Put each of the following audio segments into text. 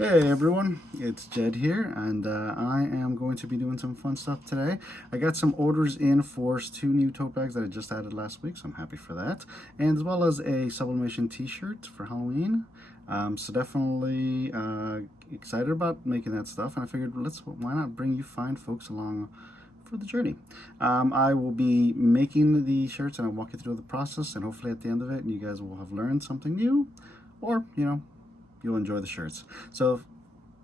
Hey everyone, it's Jed here, and I am going to be doing some fun stuff today. I got some orders in for 2 new tote bags that I just added last week, so I'm happy for that, and as well as a Sublimation t-shirt for Halloween. So definitely excited about making that stuff, and I figured why not bring you fine folks along for the journey. I will be making the shirts, and I'll walk you through the process, and hopefully at the end of it, you guys will have learned something new, or you'll enjoy the shirts. So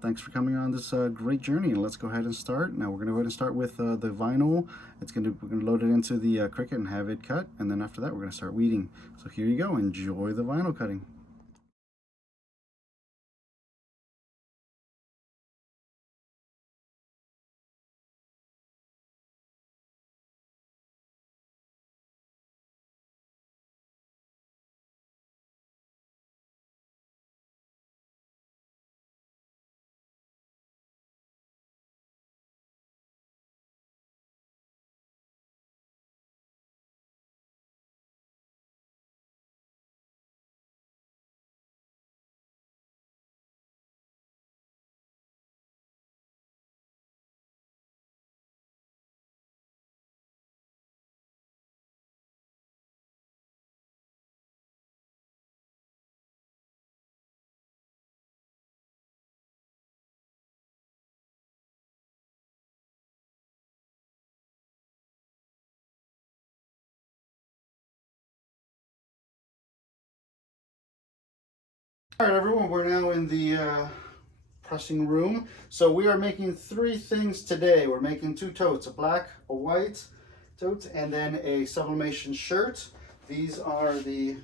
thanks for coming on this great journey, and let's go ahead and start. Now we're going to go ahead and start with the vinyl. We're going to load it into the Cricut and have it cut, and then after that we're going to start weeding. So here you go, enjoy the vinyl cutting. All right, everyone, we're now in the pressing room. So we are making 3 things today. We're making 2 totes, a black, a white tote, and then a sublimation shirt. These are the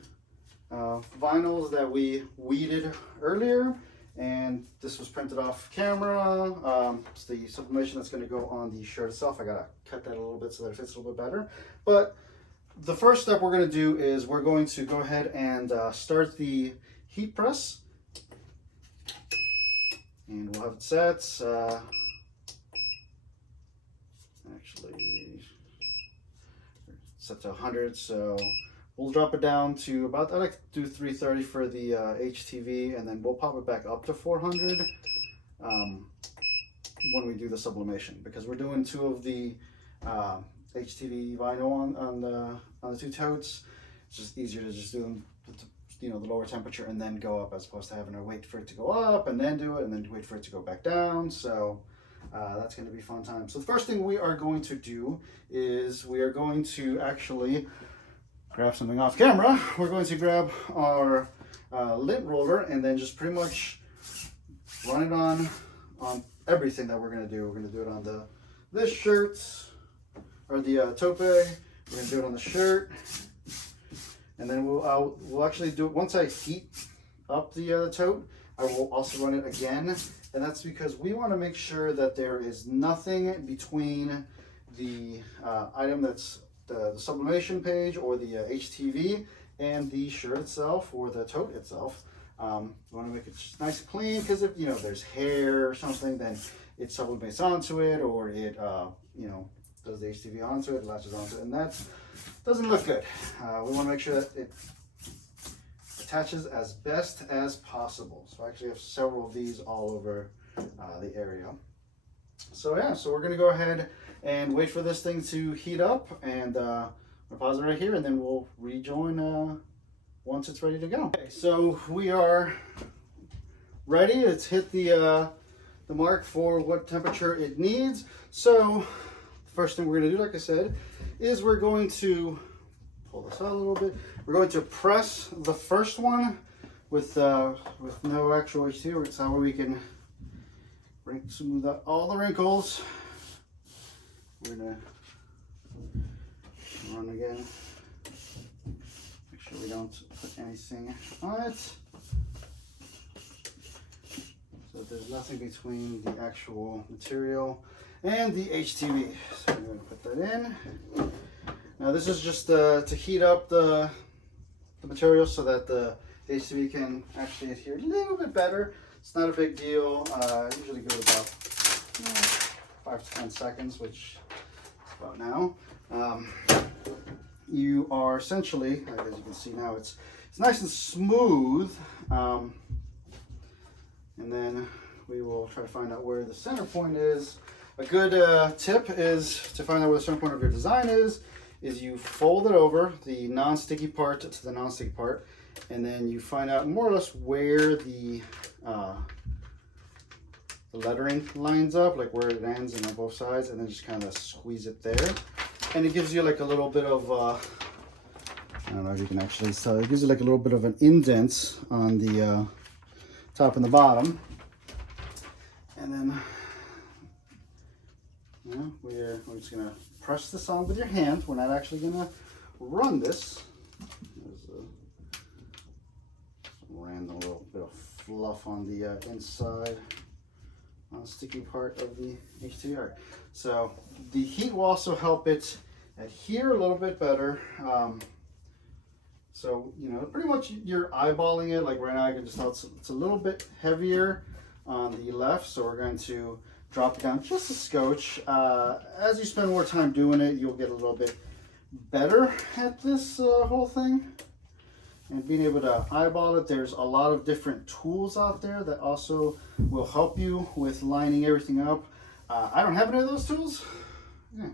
vinyls that we weeded earlier, and this was printed off camera. It's the sublimation that's going to go on the shirt itself. I gotta cut that a little bit so that it fits a little bit better. But the first step we're going to do is we're going to go ahead and start the heat press, and we'll have it set. Actually, set to 100, so we'll drop it down to about, I like to do 330 for the HTV, and then we'll pop it back up to 400 when we do the sublimation, because we're doing 2 of the HTV vinyl on the 2 totes. It's just easier to just do them, the lower temperature and then go up, as opposed to having to wait for it to go up and then do it and then wait for it to go back down. So that's going to be fun time. So the first thing we are going to do is we are going to actually grab something off camera. We're going to grab our lint roller and then just pretty much run it on everything that we're going to do. We're going to do it on this shirt, or the tote bag. We're going to do it on the shirt, and then we'll actually do it once I heat up the tote. I will also run it again, and that's because we want to make sure that there is nothing between the item that's the sublimation page, or the HTV, and the shirt itself, or the tote itself. We want to make it just nice and clean, because if there's hair or something, then it sublimates onto it, or it does the HTV onto it, latches onto it, and that doesn't look good. We want to make sure that it attaches as best as possible. So I actually have several of these all over the area. So yeah, so we're going to go ahead and wait for this thing to heat up, and I'll pause it right here, and then we'll rejoin once it's ready to go. Okay, so we are ready. It's hit the mark for what temperature it needs. So the first thing we're going to do, like I said, is we're going to pull this out a little bit. We're going to press the first one with no actual HTV. It's how we can smooth out all the wrinkles. We're gonna run again. Make sure we don't put anything on it, so there's nothing between the actual material and the HTV. So I'm gonna put that in. Now this is just to heat up the material so that the HTV can actually adhere a little bit better. It's not a big deal. Usually goes about 5 to 10 seconds, which is about now. You are essentially, as you can see now, it's nice and smooth. And then we will try to find out where the center point is. A good tip is to find out where the center point of your design is you fold it over, the non-sticky part to the non-sticky part, and then you find out more or less where the lettering lines up, like where it ends and on both sides, and then just kind of squeeze it there. And it gives you like a little bit of, I don't know if you can actually tell, it gives you like a little bit of an indent on the top and the bottom. And then, you know, we're just gonna press this on with your hand. We're not actually gonna run this. There's some random little bit of fluff on the inside, on the sticky part of the HTV. So the heat will also help it adhere a little bit better. So, you know, pretty much you're eyeballing it. Like right now I can just tell it's a little bit heavier on the left, so we're going to drop it down just a scotch. As you spend more time doing it, you'll get a little bit better at this whole thing. And being able to eyeball it, there's a lot of different tools out there that also will help you with lining everything up. I don't have any of those tools. Yeah.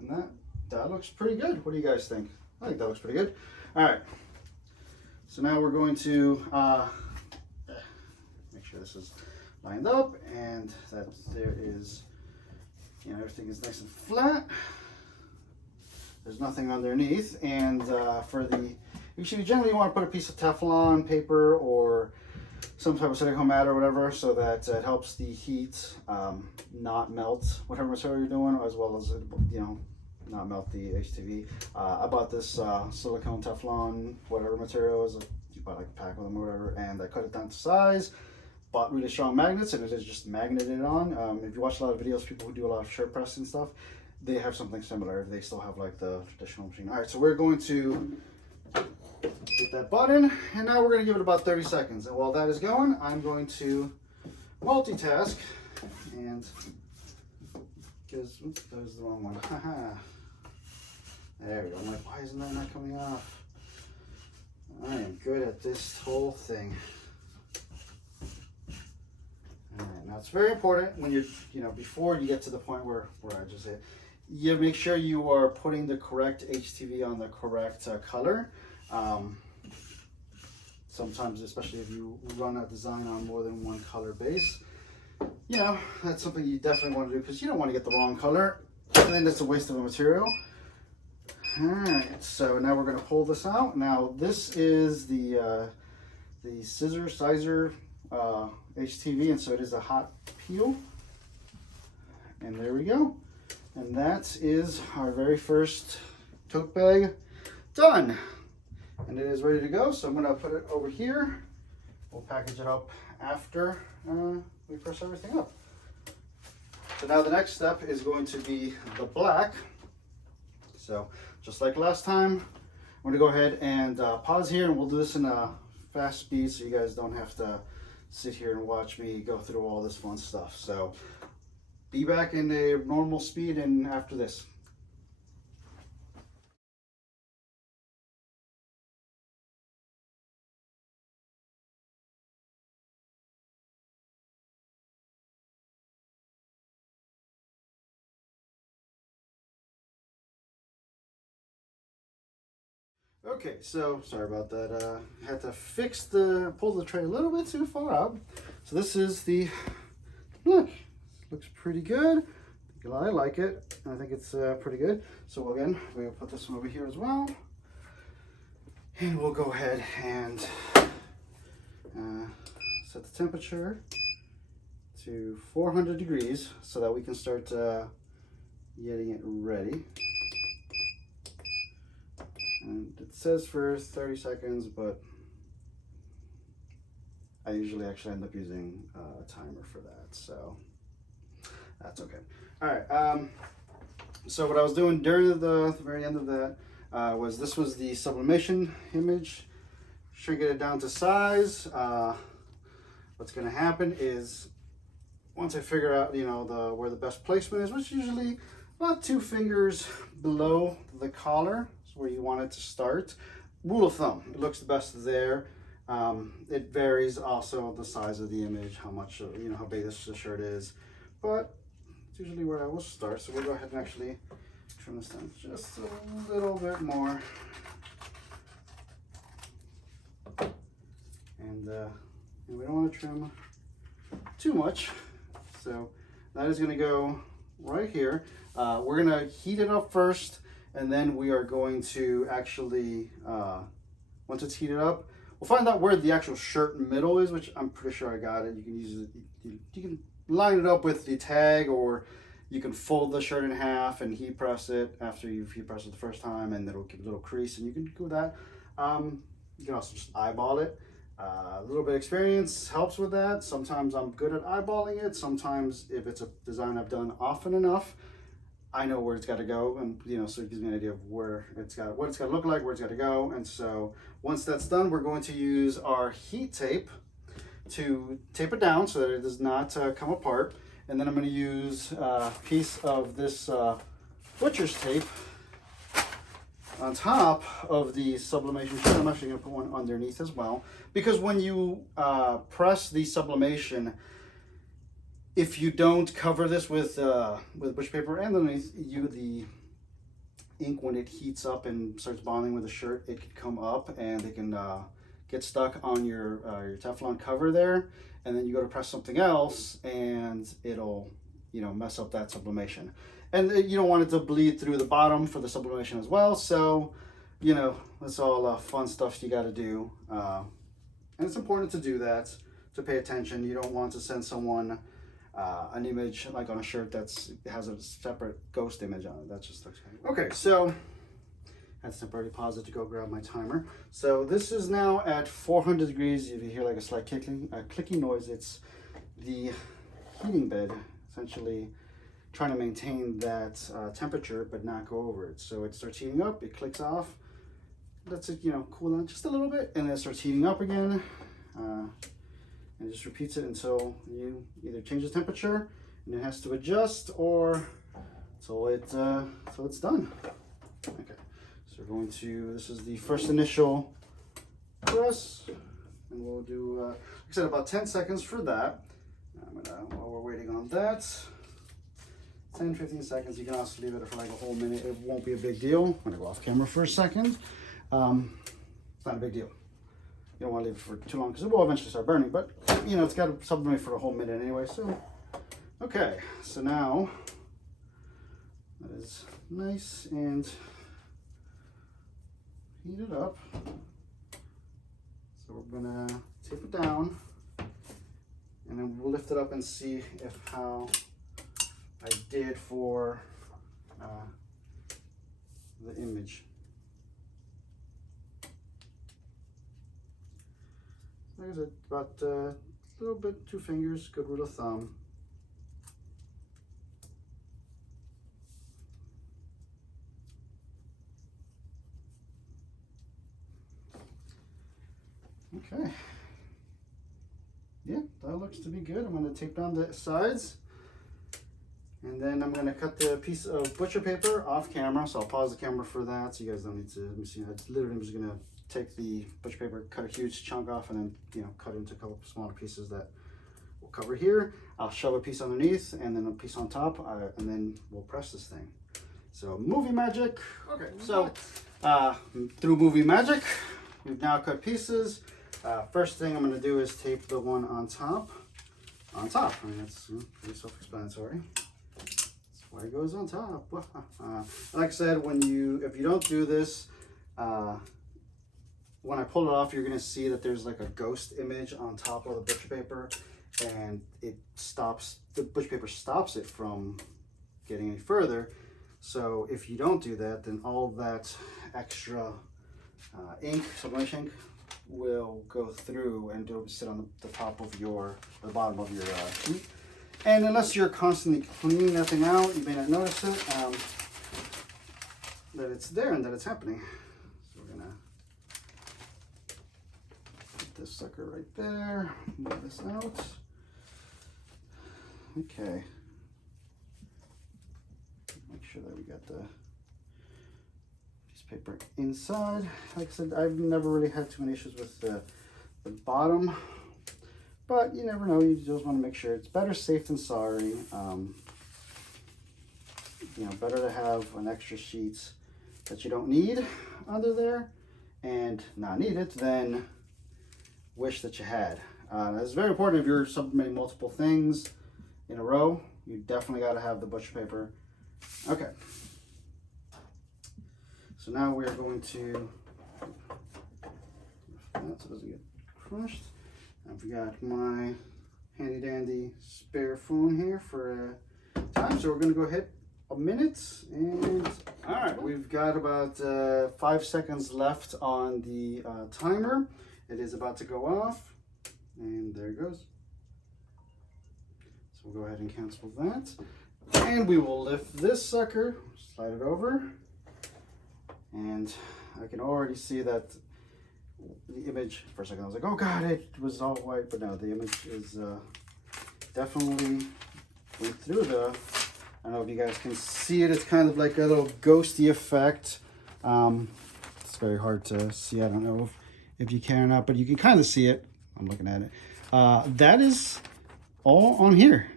And that looks pretty good. What do you guys think? I think that looks pretty good. All right. So now we're going to make sure this is lined up and that there is, you know, everything is nice and flat. There's nothing underneath. And for the, you generally want to put a piece of Teflon paper or some type of silicone mat or whatever, so that it helps the heat not melt whatever material you're doing, as well as, you know, not melt the HTV. I bought this silicone Teflon, whatever material is, you buy like a pack of them or whatever, and I cut it down to size. Bought really strong magnets, and it is just magneted on. If you watch a lot of videos, people who do a lot of shirt press and stuff, they have something similar. They still have like the traditional machine. All right, so we're going to hit that button, and now we're going to give it about 30 seconds. And while that is going, I'm going to multitask, and because that was the wrong one. There we go. I'm like, why isn't that not coming off? I am good at this whole thing. All right, now it's very important when you're, you know, before you get to the point where I just hit, you make sure you are putting the correct HTV on the correct color. Sometimes, especially if you run a design on more than one color base, you know, that's something you definitely want to do, because you don't want to get the wrong color and then it's a waste of the material. All right, so now we're going to pull this out. Now this is the Sizer HTV, and so it is a hot peel. And there we go. And that is our very first tote bag done. And it is ready to go, so I'm going to put it over here. We'll package it up after we press everything up. So now the next step is going to be the black. So just like last time, I'm going to go ahead and pause here, and we'll do this in a fast speed so you guys don't have to sit here and watch me go through all this fun stuff. So be back in a normal speed and after this. Okay, so sorry about that. I had to pull the tray a little bit too far up. So this is the look. Looks pretty good. I like it. I think it's pretty good. So again, we'll put this one over here as well, and we'll go ahead and set the temperature to 400 degrees so that we can start getting it ready. And it says for 30 seconds, but I usually actually end up using a timer for that, so that's okay. All right, so what I was doing during the very end of that was the sublimation image, shrinking it down to size. What's gonna happen is once I figure out, you know, where the best placement is, which is usually about 2 fingers below the collar, where you want it to start. Rule of thumb, it looks the best there. It varies also the size of the image, how much, how big this shirt is, but it's usually where I will start. So we'll go ahead and actually trim this down just a little bit more. And we don't want to trim too much. So that is going to go right here. We're going to heat it up first, and then we are going to actually, once it's heated up, we'll find out where the actual shirt middle is, which I'm pretty sure I got it. You can use it, you can line it up with the tag, or you can fold the shirt in half and heat press it after you've heat pressed it the first time, and it'll give a little crease, and you can do that. You can also just eyeball it. A little bit of experience helps with that. Sometimes I'm good at eyeballing it. Sometimes if it's a design I've done often enough, I know where it's got to go, and so it gives me an idea of where it's got, what it's got to look like, where it's got to go. And so once that's done, we're going to use our heat tape to tape it down so that it does not come apart. And then I'm going to use a piece of this butcher's tape on top of the sublimation sheet. I'm actually going to put one underneath as well, because when you press the sublimation, if you don't cover this with butcher paper and underneath the ink, when it heats up and starts bonding with the shirt, it can come up and it can get stuck on your Teflon cover there, and then you go to press something else and it'll mess up that sublimation. And you don't want it to bleed through the bottom for the sublimation as well. So, that's all fun stuff you got to do. And it's important to do that, to pay attention. You don't want to send someone an image like on a shirt that has a separate ghost image on it. That just looks kind of... Okay, so I had to temporarily pause it to go grab my timer. So this is now at 400 degrees. If you hear like a slight clicking noise, it's the heating bed, essentially trying to maintain that temperature but not go over it. So it starts heating up, it clicks off, lets it cool down just a little bit, and then it starts heating up again, and it just repeats it until you either change the temperature and it has to adjust, or until it's done. Okay, so we're going to, this is the first initial press, and we'll do like I said, about 10 seconds for that. While we're waiting on that, 10-15 seconds. You can also leave it for like a whole minute. It won't be a big deal. I'm gonna go off camera for a second. It's not a big deal. You don't want to leave it for too long because it will eventually start burning, but it's got to sublimate for a whole minute anyway. So okay, so now that is nice and heated up. So we're gonna tape it down, and then we'll lift it up and see how I did for the image. Like I said, about a little bit, 2 fingers, good rule of thumb. Okay. Yeah, that looks to be good. I'm going to tape down the sides. And then I'm going to cut the piece of butcher paper off camera. So I'll pause the camera for that, so you guys don't need to, let me see. I'm just going to take the butcher paper, cut a huge chunk off, and then cut it into a couple smaller pieces that we'll cover here. I'll shove a piece underneath and then a piece on top, and then we'll press this thing. So movie magic. Okay, so through movie magic, we've now cut pieces. First thing I'm going to do is tape the one on top. I mean, that's pretty self-explanatory. That's why it goes on top. Like I said, if you don't do this, when I pull it off, you're going to see that there's like a ghost image on top of the butcher paper, and the butcher paper stops it from getting any further. So if you don't do that, then all that extra ink, sublimation ink, will go through and it'll sit on the top of the bottom of your sheet. And unless you're constantly cleaning that thing out, you may not notice it, that it's there and that it's happening. So we're gonna put this sucker right there, move this out. Okay. Make sure that we got the piece of paper inside. Like I said, I've never really had too many issues with the bottom, but you never know. You just want to make sure. It's better safe than sorry. You know, better to have an extra sheet that you don't need under there and not need it than wish that you had. It's very important if you're sublimating multiple things in a row. You definitely got to have the butcher paper. Okay. So now we're going to, so it doesn't get crushed. I've got my handy dandy spare phone here for time. So we're going to go ahead a minute, and all right, we've got about 5 seconds left on the timer. It is about to go off, and there it goes. So we'll go ahead and cancel that, and we will lift this sucker, slide it over, and I can already see that the image, for a second I was like, oh god, it was all white, but no, the image is definitely went through the, I don't know if you guys can see it. It's kind of like a little ghosty effect. It's very hard to see. I don't know if you can or not, but you can kind of see it. I'm looking at it. That is all on here.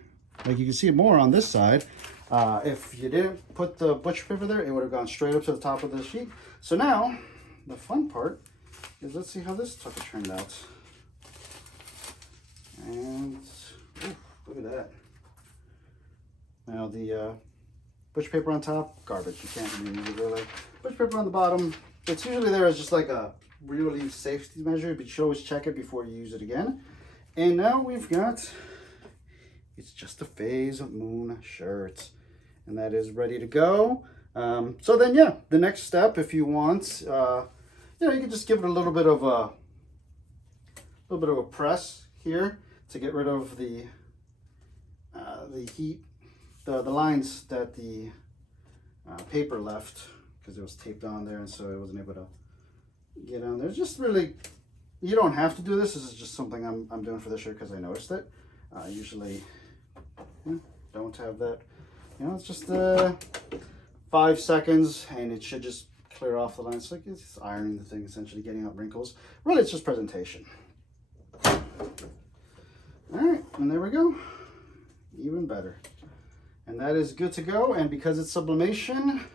Like you can see it more on this side. If you didn't put the butcher paper there, it would have gone straight up to the top of the sheet. So now, the fun part is let's see how this sucker turned out. And ooh, look at that. Now the butcher paper on top, garbage. You can't really use it really. Butcher paper on the bottom, it's usually there as just like a really safety measure, but you should always check it before you use it again. And now we've got, it's just a Phase Moon shirt, and that is ready to go. So then, yeah, the next step, if you want, you know, you can just give it a little bit of a press here to get rid of the heat. The lines that the paper left, because it was taped on there, and so I wasn't able to get on there. Just really, you don't have to do this. This is just something I'm doing for this shirt because I noticed it. Usually, don't have that. You know, it's just 5 seconds, and it should just clear off the lines. Like it's ironing the thing, essentially getting out wrinkles. Really, it's just presentation. All right, and there we go. Even better. And that is good to go. And because it's sublimation,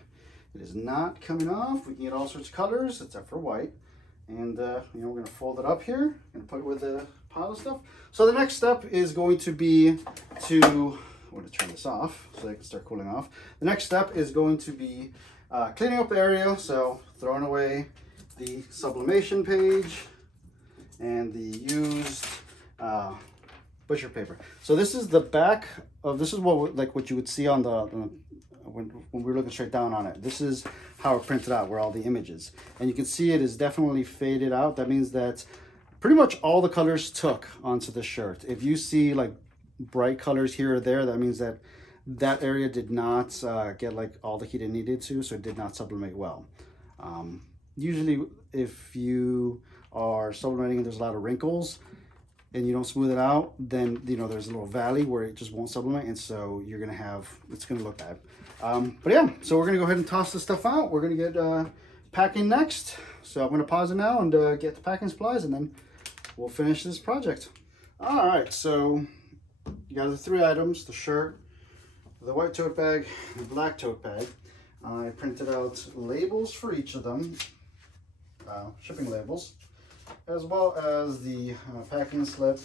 it is not coming off. We can get all sorts of colors except for white. And you know, we're going to fold it up here and put it with a pile of stuff. So the next step is going to be to, I'm going to turn this off so they can start cooling off. The next step is going to be cleaning up the area. So throwing away the sublimation page and the used butcher paper. So this is the back of, this is what you would see on the when we're looking straight down on it. This is how it printed out, where all the images, and you can see it is definitely faded out. That means that pretty much all the colors took onto the shirt. If you see like bright colors here or there, that means that that area did not get like all the heat it needed to, so it did not sublimate well. Usually if you are sublimating and there's a lot of wrinkles and you don't smooth it out, then you know there's a little valley where it just won't sublimate, and so you're gonna have, it's gonna look bad. But yeah, so we're gonna go ahead and toss this stuff out. We're gonna get packing next. So I'm gonna pause it now and get the packing supplies, and then we'll finish this project. All right, so you got the 3 items: the shirt, the white tote bag, the black tote bag. I printed out labels for each of them, shipping labels, as well as the packing slip.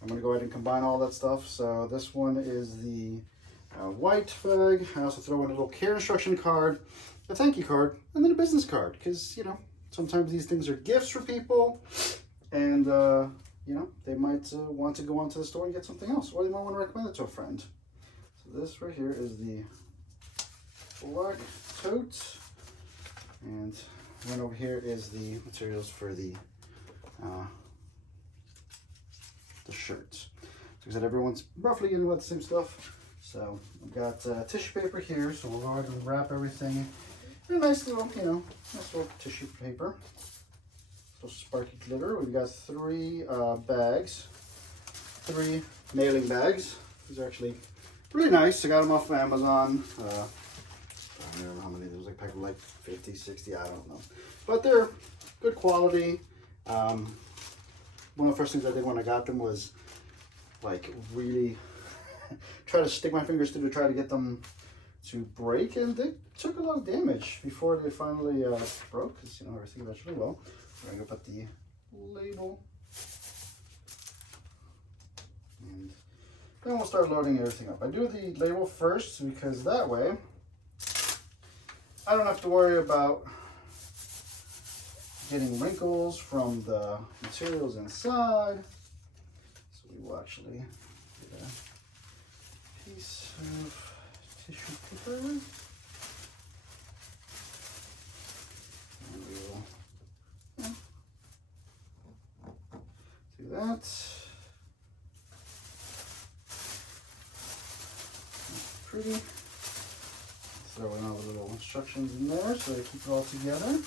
I'm going to go ahead and combine all that stuff. So this one is the white bag. I also throw in a little care instruction card, a thank you card, and then a business card, because you know sometimes these things are gifts for people, and you know they might want to go onto the store and get something else, or they might want to recommend it to a friend. So this right here is the black tote, and one over here is the materials for the shirts. So that everyone's roughly getting about the same stuff. So I've got tissue paper here, so we'll go ahead and wrap everything in a nice little, you know, nice little tissue paper. So sparky glitter. We've got 3 bags, 3 mailing bags. These are actually really nice. I got them off of Amazon. I don't know how many. There was like like 50, 60, I don't know. But they're good quality. one of the first things I did when I got them was like really try to stick my fingers through to try to get them to break, and they took a lot of damage before they finally broke, because you know everything eventually will. We're gonna put the label, and then we'll start loading everything up. I do the label first because that way I don't have to worry about getting wrinkles from the materials inside. So we will actually get a piece of tissue paper, and we will do that. That's pretty. Throw in all the little instructions in there so they keep it all together.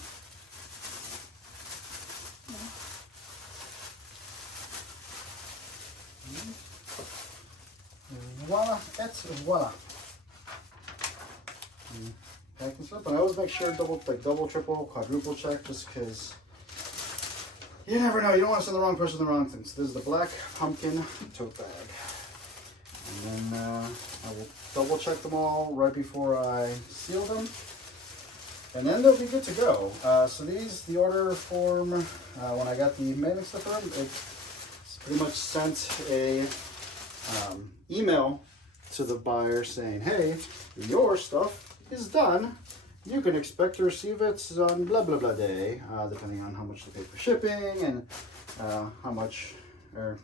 Voila, et voila. Packing slip, and I always make sure double, triple, quadruple check, just because you never know. You don't want to send the wrong person the wrong thing. So this is the black pumpkin tote bag, and then I will double check them all right before I seal them, and then they'll be good to go. So the order form, when I got the mailing slip from, it pretty much sent a email to the buyer saying, hey, your stuff is done. You can expect to receive it on blah, blah, blah day, depending on how much they pay for shipping and how much, or,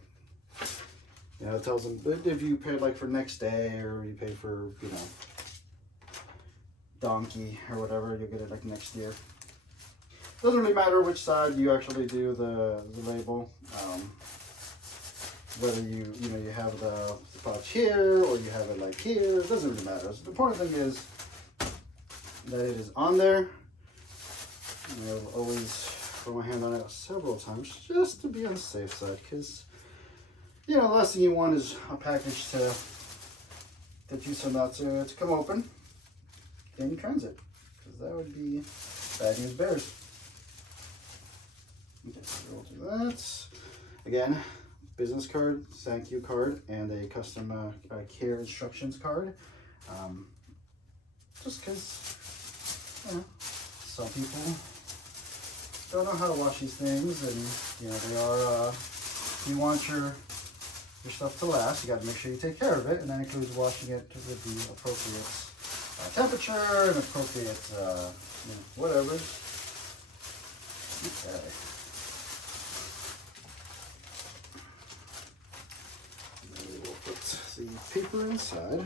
you know, it tells them if you pay like for next day or you pay for, you know, donkey or whatever, you'll get it like next year. Doesn't really matter which side you actually do the label. Whether you have the pouch here or you have it like here, it doesn't really matter. So the important thing is that it is on there. And I've always put my hand on it several times just to be on the safe side, because you know the last thing you want is a package that you send out to come open in transit, because that would be bad news bears. Okay, so we'll do that again. Business card, thank you card, and a custom care instructions card. Just because, you know, some people don't know how to wash these things, and you know they are. You want your stuff to last. You got to make sure you take care of it, and that includes washing it with the appropriate temperature and appropriate, you know, whatever. Okay. The paper inside.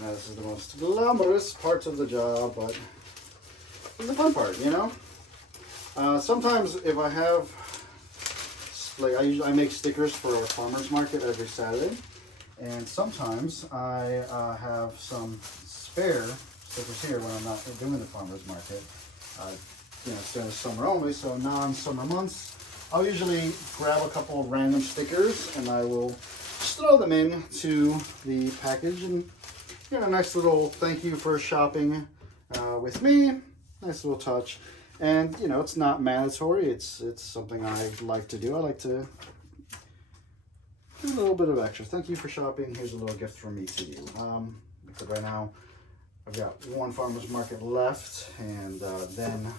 Now, this is the most glamorous part of the job, but it's the fun part, you know. Sometimes if I have, like, I make stickers for a farmer's market every Saturday, and sometimes I have some spare stickers here when I'm not doing the farmer's market. You know, it's during the summer only, so non-summer months. I'll usually grab a couple of random stickers and I will just throw them in to the package, and you know, a nice little thank you for shopping with me. Nice little touch. And you know, it's not mandatory. It's something I like to do. I like to do a little bit of extra. Thank you for shopping. Here's a little gift from me to you. Because right now I've got one farmer's market left, and then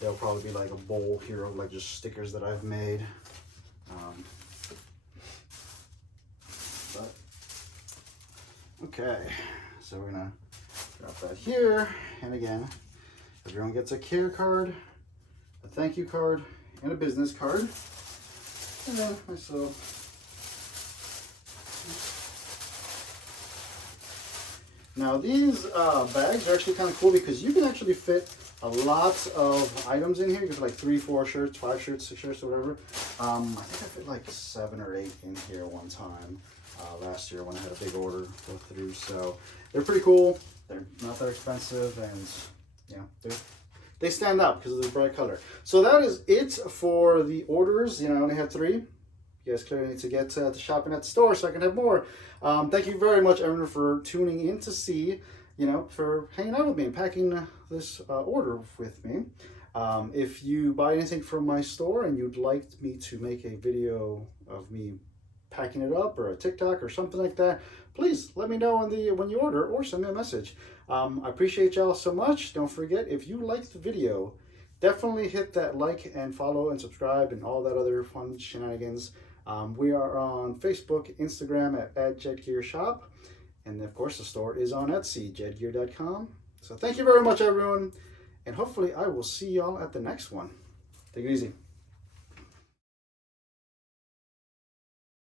there'll probably be like a bowl here of like just stickers that I've made. But okay, so we're gonna drop that here, and again, everyone gets a care card, a thank you card, and a business card, and then myself. Now these bags are actually kind of cool because you can actually fit a lot of items in here. You can fit like 3, 4 shirts, 5 shirts, 6 shirts, or whatever. I think I fit like 7 or 8 in here one time last year when I had a big order go through. So they're pretty cool. They're not that expensive, and yeah, they stand out because of the bright color. So that is it for the orders. You know, I only had 3. You guys clearly need to get to shopping at the store so I can have more. Thank you very much, everyone, for tuning in to see, you know, for hanging out with me and packing this order with me. If you buy anything from my store and you'd like me to make a video of me packing it up, or a TikTok or something like that, please let me know when you order, or send me a message. I appreciate y'all so much. Don't forget, if you liked the video, definitely hit that like and follow and subscribe and all that other fun shenanigans. We are on Facebook, Instagram at JedGearShop, and of course the store is on Etsy, jedgear.com. So thank you very much, everyone, and hopefully I will see y'all at the next one. Take it easy.